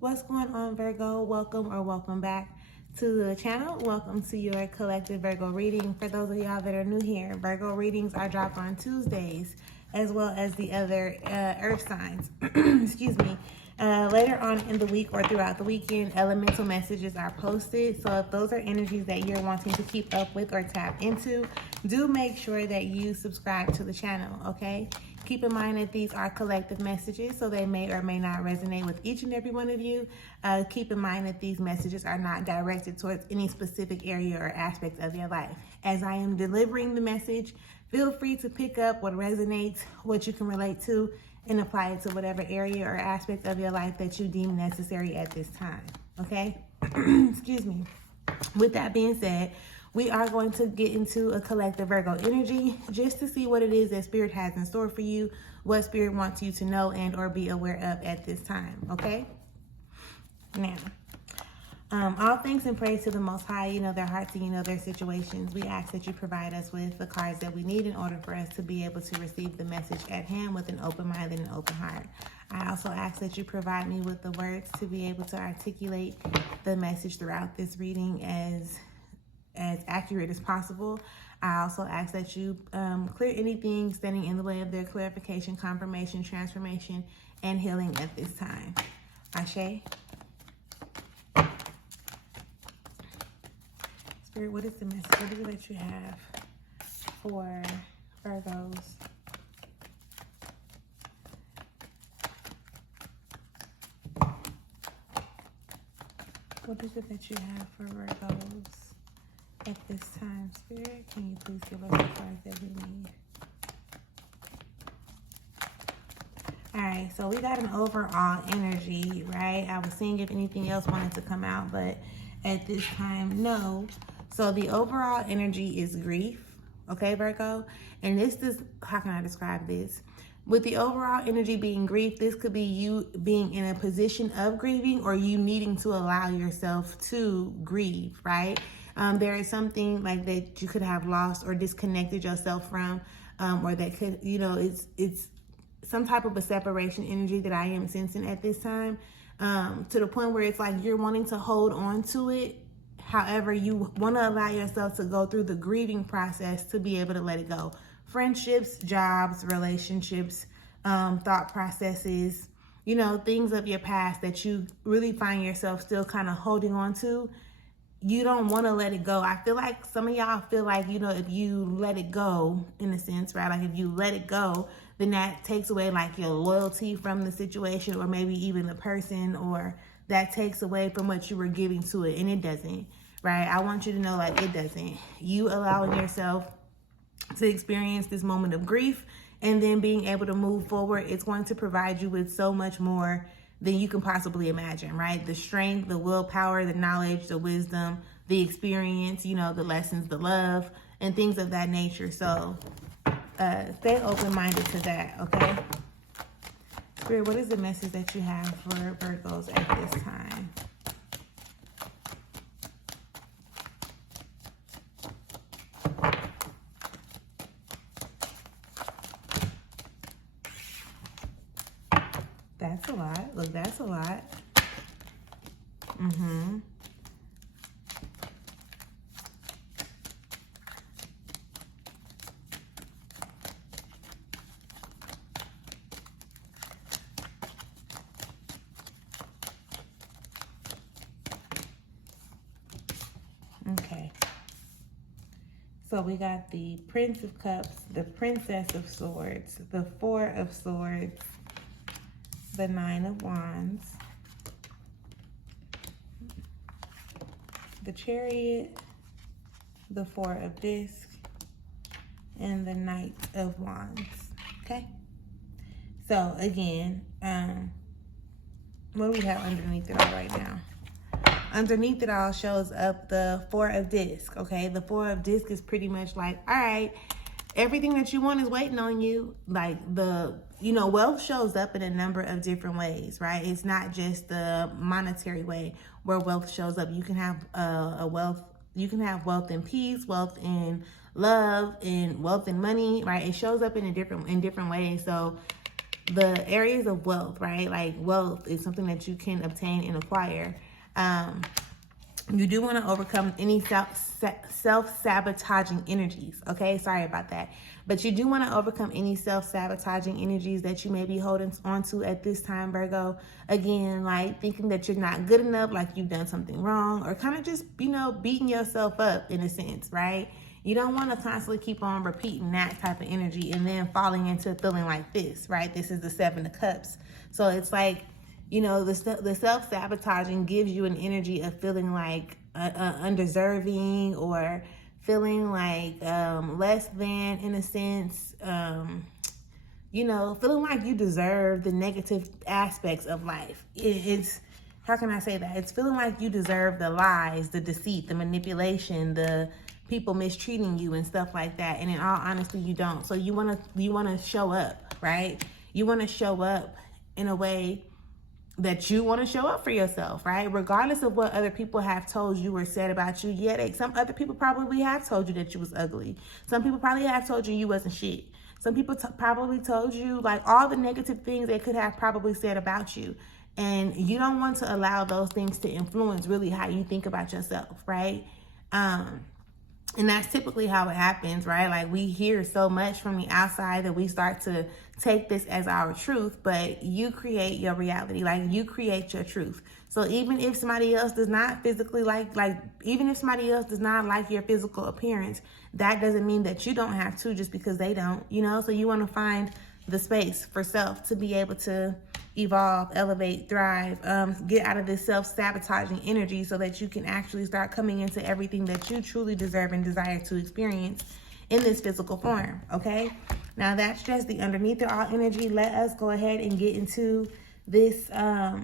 What's going on, Virgo? Welcome or welcome back to the channel. Welcome to your collective Virgo reading. For those of y'all that are new here, Virgo readings are dropped on Tuesdays as well as the other earth signs. Excuse me. Later on in the week or throughout the weekend, elemental messages are posted. So if those are energies that you're wanting to keep up with or tap into, do make sure that you subscribe to the channel, okay? Keep in mind that these are collective messages, so they may or may not resonate with each and every one of you. Keep in mind that these messages are not directed towards any specific area or aspect of your life. As I am delivering the message, feel free to pick up what resonates, what you can relate to, and apply it to whatever area or aspect of your life that you deem necessary at this time, okay? Excuse me. With that being said, we are going to get into a collective Virgo energy just to see what it is that Spirit has in store for you, what Spirit wants you to know and or be aware of at this time, okay? Now, all thanks and praise to the Most High. You know their hearts and you know their situations. We ask that you provide us with the cards that we need in order for us to be able to receive the message at hand with an open mind and an open heart. I also ask that you provide me with the words to be able to articulate the message throughout this reading as accurate as possible. I also ask that you clear anything standing in the way of their clarification, confirmation, transformation, and healing at this time. Ashe. Spirit, what is the message? What is it that you have for Virgos? What is it that you have for Virgos at this time, Spirit? Can you please give us the cards that we need? All right, so we got an overall energy, right? I was seeing if anything else wanted to come out, but at this time, no. So the overall energy is grief, okay, Virgo? And this is, how can I describe this? With the overall energy being grief, this could be you being in a position of grieving or you needing to allow yourself to grieve, right? There is something like that you could have lost or disconnected yourself from, or that could, you know, it's some type of a separation energy that I am sensing at this time, to the point where it's like you're wanting to hold on to it. However, you want to allow yourself to go through the grieving process to be able to let it go. Friendships, jobs, relationships, thought processes, you know, things of your past that you really find yourself still kind of holding on to. You don't want to let it go. I feel like some of y'all feel like, you know, if you let it go, in a sense, right? Like if you let it go, then that takes away like your loyalty from the situation or maybe even the person, or that takes away from what you were giving to it. And it doesn't, right? I want you to know, like, it doesn't. You allowing yourself to experience this moment of grief and then being able to move forward, it's going to provide you with so much more than you can possibly imagine, right? The strength, the willpower, the knowledge, the wisdom, the experience, you know, the lessons, the love, and things of that nature. So stay open-minded to that, okay? Spirit, what is the message that you have for Virgos at this time? That's a lot. Look, that's a lot. Okay. So we got the Prince of Cups, the Princess of Swords, the Four of Swords, the Nine of Wands, the Chariot, the Four of Discs, and the Knight of Wands, okay? So again, what do we have underneath it all right now? Underneath it all shows up the Four of Discs, okay? The Four of Discs is pretty much like, all right, everything that you want is waiting on you. Like you know, wealth shows up in a number of different ways, right? It's not just the monetary way where wealth shows up. You can have you can have wealth in peace, wealth in love, and wealth in money, right? It shows up in different ways. So the areas of wealth, right? Like wealth is something that you can obtain and acquire. You do want to overcome any self-sabotaging energies, okay? Sorry about that. But you do want to overcome any self-sabotaging energies that you may be holding on to at this time, Virgo. Again, like thinking that you're not good enough, like you've done something wrong, or kind of just, beating yourself up in a sense, right? You don't want to constantly keep on repeating that type of energy and then falling into feeling like this, right? This is the Seven of Cups. So it's like, the self-sabotaging gives you an energy of feeling like undeserving, or feeling like less than, in a sense, feeling like you deserve the negative aspects of life. It's, how can I say that? It's feeling like you deserve the lies, the deceit, the manipulation, the people mistreating you and stuff like that. And in all honesty, you don't. So you want to show up, right? You want to show up in a way that you want to show up for yourself, right? Regardless of what other people have told you or said about you. Yeah, some other people probably have told you that you was ugly. Some people probably have told you wasn't shit. Some people probably told you like all the negative things they could have probably said about you. And you don't want to allow those things to influence really how you think about yourself, right? And that's typically how it happens, right? Like we hear so much from the outside that we start to take this as our truth, but you create your reality. Like you create your truth. So even if somebody else does not physically even if somebody else does not like your physical appearance, that doesn't mean that you don't have to just because they don't, So you want to find the space for self to be able to evolve, elevate, thrive, get out of this self-sabotaging energy so that you can actually start coming into everything that you truly deserve and desire to experience in this physical form, okay? Now that's just the underneath it all energy. Let us go ahead and get into this, the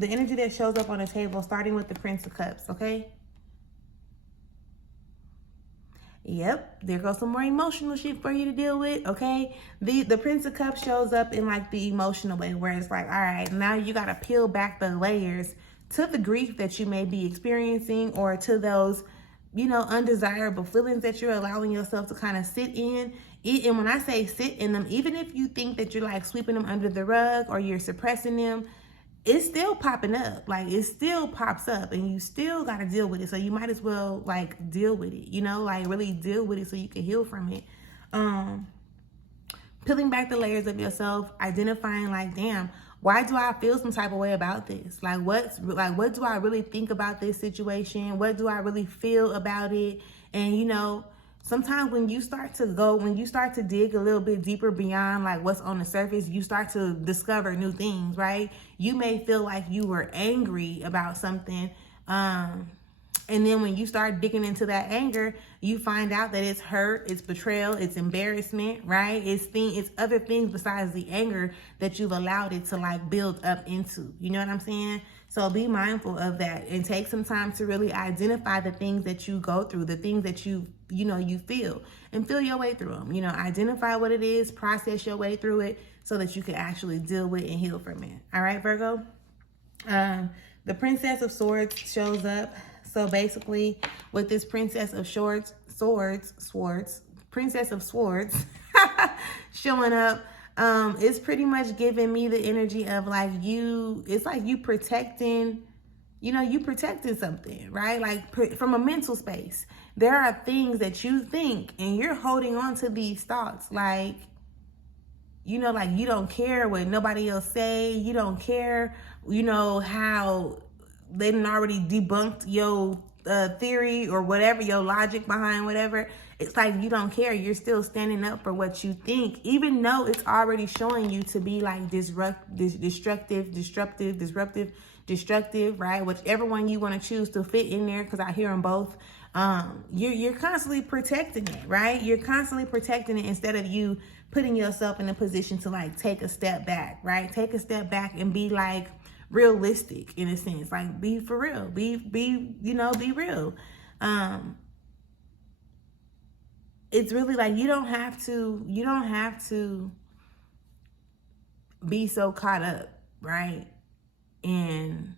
energy that shows up on the table, starting with the Prince of Cups, okay? Yep, there goes some more emotional shit for you to deal with, okay? The Prince of Cups shows up in like the emotional way where it's like, all right, now you got to peel back the layers to the grief that you may be experiencing, or to those, undesirable feelings that you're allowing yourself to kind of sit in. And when I say sit in them, even if you think that you're like sweeping them under the rug or you're suppressing them, it's still popping up. Like it still pops up and you still got to deal with it. So you might as well like deal with it, like really deal with it so you can heal from it. Peeling back the layers of yourself, identifying like, damn, why do I feel some type of way about this? What do I really think about this situation? What do I really feel about it? And sometimes when you start to dig a little bit deeper beyond like what's on the surface, you start to discover new things, right? You may feel like you were angry about something. And then when you start digging into that anger, you find out that it's hurt, it's betrayal, it's embarrassment, right? It's other things besides the anger that you've allowed it to like build up into. You know what I'm saying? So be mindful of that and take some time to really identify the things that you go through, the things that you feel, and feel your way through them. Identify what it is, process your way through it so that you can actually deal with and heal from it. All right, Virgo? The Princess of Swords shows up. So basically with this Princess of Princess of Swords showing up, it's pretty much giving me the energy of like it's like you protecting, you protecting something, right? Like from a mental space. There are things that you think and you're holding on to these thoughts. Like, like you don't care what nobody else say. You don't care, how they done already debunked your theory or whatever, your logic behind whatever. It's like you don't care. You're still standing up for what you think, even though it's already showing you to be like destructive, right? Whichever one you want to choose to fit in there, because I hear them both. You're constantly protecting it, right? You're constantly protecting it instead of you putting yourself in a position to like take a step back, right? Take a step back and be like realistic in a sense, like be for real, be real. It's really like you don't have to be so caught up, right? And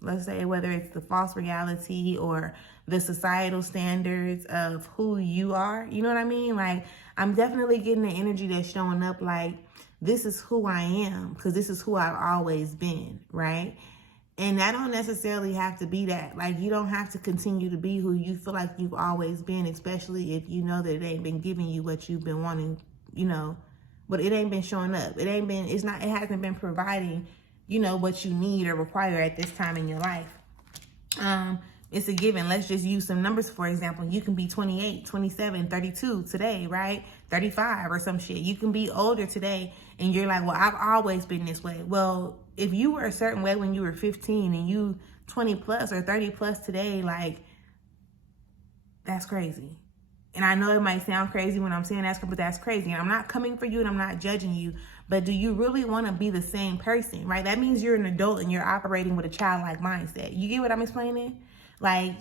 let's say whether it's the false reality or the societal standards of who you are, you know what I mean? Like I'm definitely getting the energy that's showing up like this is who I am, because this is who I've always been, right? And that don't necessarily have to be that. Like, you don't have to continue to be who you feel like you've always been, especially if you know that it ain't been giving you what you've been wanting, you know, but it ain't been showing up. It hasn't been providing, you know, what you need or require at this time in your life. It's a given. Let's just use some numbers, for example. You can be 28, 27, 32 today, right? 35 or some shit. You can be older today and you're like, well, I've always been this way. Well, if you were a certain way when you were 15 and you 20 plus or 30 plus today, like, that's crazy. And I know it might sound crazy when I'm saying that, but that's crazy. And I'm not coming for you and I'm not judging you, but do you really want to be the same person, right? That means you're an adult and you're operating with a childlike mindset. You get what I'm explaining? Like,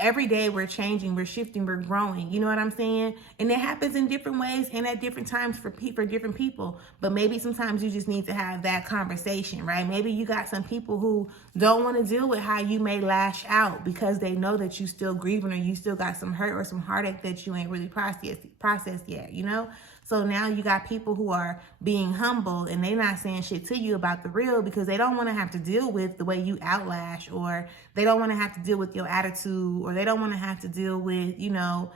every day we're changing, we're shifting, we're growing. You know what I'm saying? And it happens in different ways and at different times for different people. But maybe sometimes you just need to have that conversation, right? Maybe you got some people who don't want to deal with how you may lash out because they know that you still grieving or you still got some hurt or some heartache that you ain't really processed yet, you know? So now you got people who are being humble and they not saying shit to you about the real because they don't want to have to deal with the way you outlash, or they don't want to have to deal with your attitude, or they don't want to have to deal with, you know,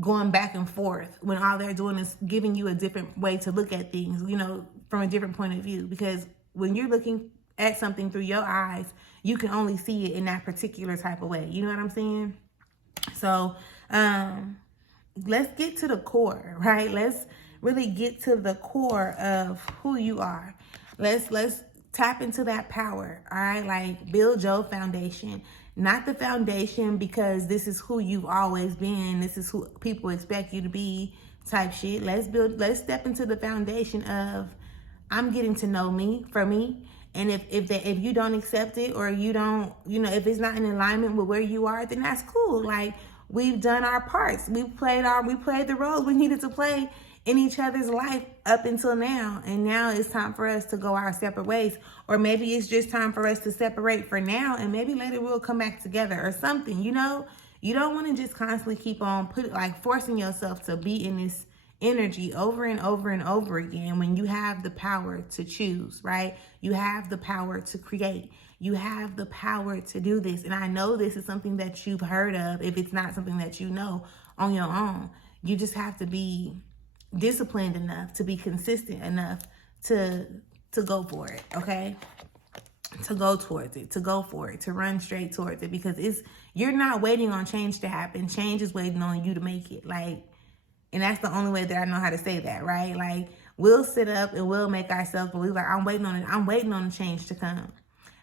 going back and forth when all they're doing is giving you a different way to look at things, you know, from a different point of view. Because when you're looking at something through your eyes, you can only see it in that particular type of way. You know what I'm saying? So, let's get to the core, right? Let's really get to the core of who you are. Let's tap into that power, all right? Like, build your foundation, not the foundation because this is who you've always been, this is who people expect you to be type shit. Let's step into the foundation of, I'm getting to know me for me. And if you don't accept it, or you don't, you know, if it's not in alignment with where you are, then that's cool. Like, we've done our parts. We played the roles we needed to play in each other's life up until now. And now it's time for us to go our separate ways. Or maybe it's just time for us to separate for now, and maybe later we'll come back together or something, you know? You don't want to just constantly keep on forcing yourself to be in this energy over and over and over again when you have the power to choose, right? You have the power to create. You have the power to do this. And I know this is something that you've heard of, if it's not something that you know on your own. You just have to be disciplined enough, to be consistent enough to go for it, okay? To go towards it, to go for it, to run straight towards it, because you're not waiting on change to happen. Change is waiting on you to make it. Like, and that's the only way that I know how to say that, right? Like, we'll sit up and we'll make ourselves believe, like, I'm waiting on it. I'm waiting on the change to come.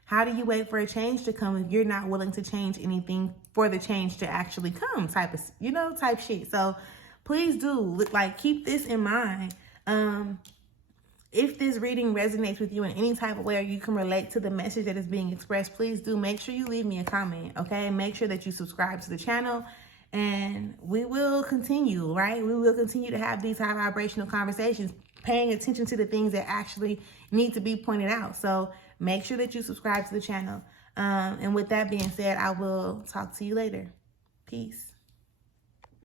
How do you wait for a change to come if you're not willing to change anything for the change to actually come, type shit. So please do, like, keep this in mind. If this reading resonates with you in any type of way, or you can relate to the message that is being expressed, please do make sure you leave me a comment, okay? Make sure that you subscribe to the channel, and we will continue, right? We will continue to have these high vibrational conversations, paying attention to the things that actually need to be pointed out. So make sure that you subscribe to the channel. And with that being said, I will talk to you later. Peace.